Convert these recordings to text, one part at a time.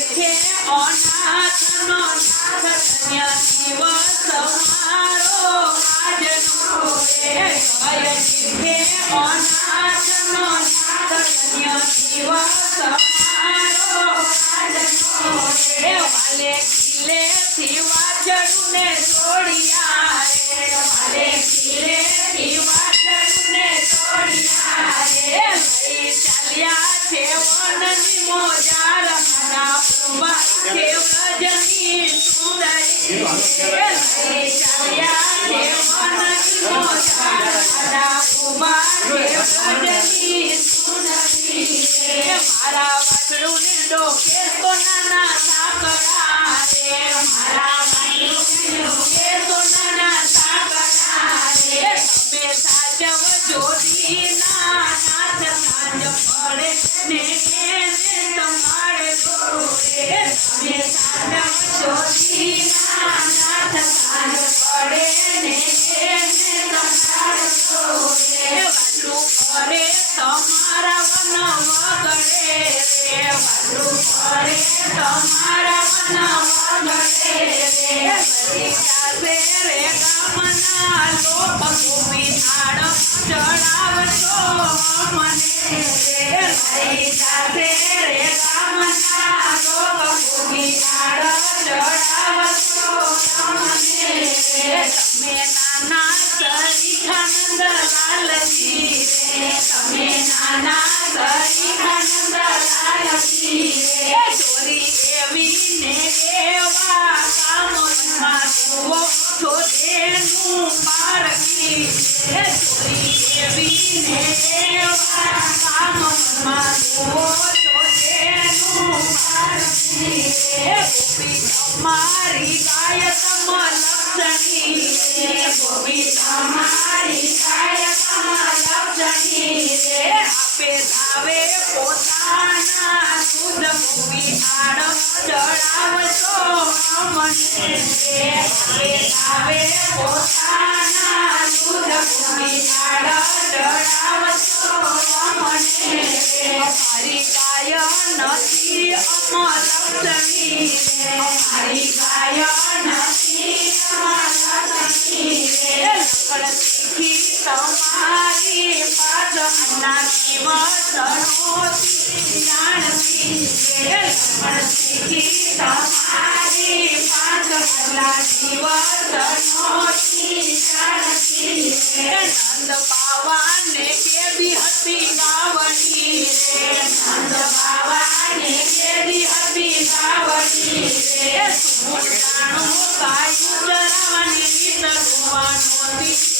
તીર્થે અનાથનો નાથ ધન્ય દિવસ મારો આજનો રે જય તીર્થે અનાથનો નાથ ધન્ય દિવસ મારો આજનો રે વાલે કિલ્લેથી વાજળુને છોડ્યા રે વાલે કિલ્લેથી વાજળુને છોડ્યા રે લઈ ચાલ્યા છે વનની મોજાર મારા ઉભા છે વ્રજની સુંદરી લઈ ચાલ્યા છે વનની મોજાર મારા ઉભા છે વ્રજની સુંદરી મારા વાછડુને ડોકે સોનાના સાકડા રે મારા વાછડુને ડોકે સોનાના સાકડા રે તમે સાજવજો દીના નાથ સાંજ પડે ને એને તમારે ગુરુ રે તમે સાજવજો દીના નાથ સાંજ પડે ને એને તમારે ગુરુ રે વાલું કરે તમારા વન વગડે રે વાલું કરે તમારા વન વગડે રે જાશે રે ગામના લોક ભૂમિ થાળ ચડાવશો મને રે લઈ જાશે રે ગામના લોક ભૂમિ થાળ ચડાવશો મને રે તમે નાના સરીખાનંદ લાલજી રે તમે નાના સરીખાનંદ લાલજી રે ચોરી એવી ને એવા કામમાં જુઓ છો તેનું પારકી રે ચોરી એવી ને એવા કામમાં જુઓ છો તેનું પારકી રે ગોપી તમારી ગાય તમ લક્ષણી રે ગોપી તમારી ગાય તમ લક્ષણી રે આપે ધાવે પોતાના દૂધ ગોપી આડ ચડાવશો મને રે આપે ધાવે પોતાના દૂધ ગોપી આડ ચડાવશો મને રે મારી ગાય નથી અમલક્ષણી રે મારી ગાય નથી અમલક્ષણી રે લખડતી તમારી પાદના દિવસ નહોતી જાણતી રે લખડતી તમારી પાદના દિવસ નહોતી જાણતી રે નંદ બાવાને કેવી હતી ગાવડી રે નંદ બાવાને કેવી હતી ગાવડી રે સુજાણો ગાયું ચરાવવાની રીત જોવાનો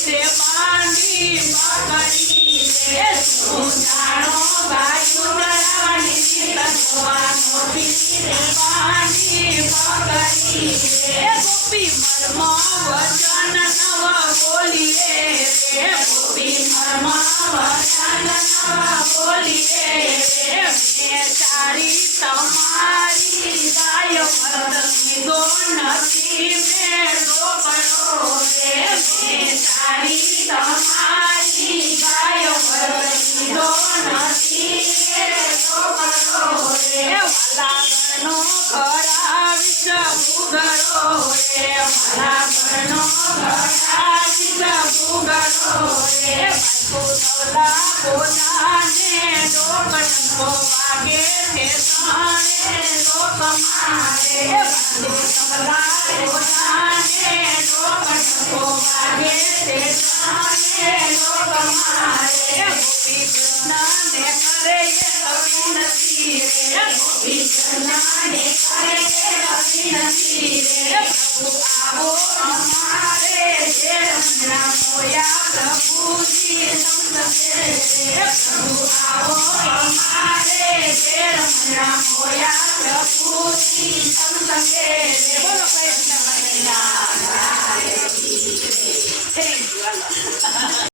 તે બાંધી પકડી રે સુજાણો ગાયું ચરાવવાની રીત જોવાનો તે બાંધી પકડી રે ગોપી મર્મ વચન નવ બોલીએ રે ગોપી મર્મ વચન નવ બોલીએ રે મેં ચારી તમારી ગાય મરદ કીધો નથી મેળો પડો રે મેં ચારી તમારી ગાય મરદ કીધો નથી મેળો પડો રે વાલા ગણો કરાવીશ ભૂગરો રે વાલા ગણો કરાવીશ ભૂગરો રે પોતલા પોતાને ડોકટકો વાગે છે સાણે લોક મારે પોતલા પોતાને ડોકટકો વાગે છે સાણે લોક મારે ગોપી કૃષ્ણને કરે અવિનતી રે ગોપી કૃષ્ણને કરે અવિનતી રે પ્રભુ આવો અમારે જે રમણા મોયા પ્રભુજી સમજે રે પ્રભુ આવો અમારે જે રમણા મોયા પ્રભુજી સમજે રે બોલો કૃષ્ણ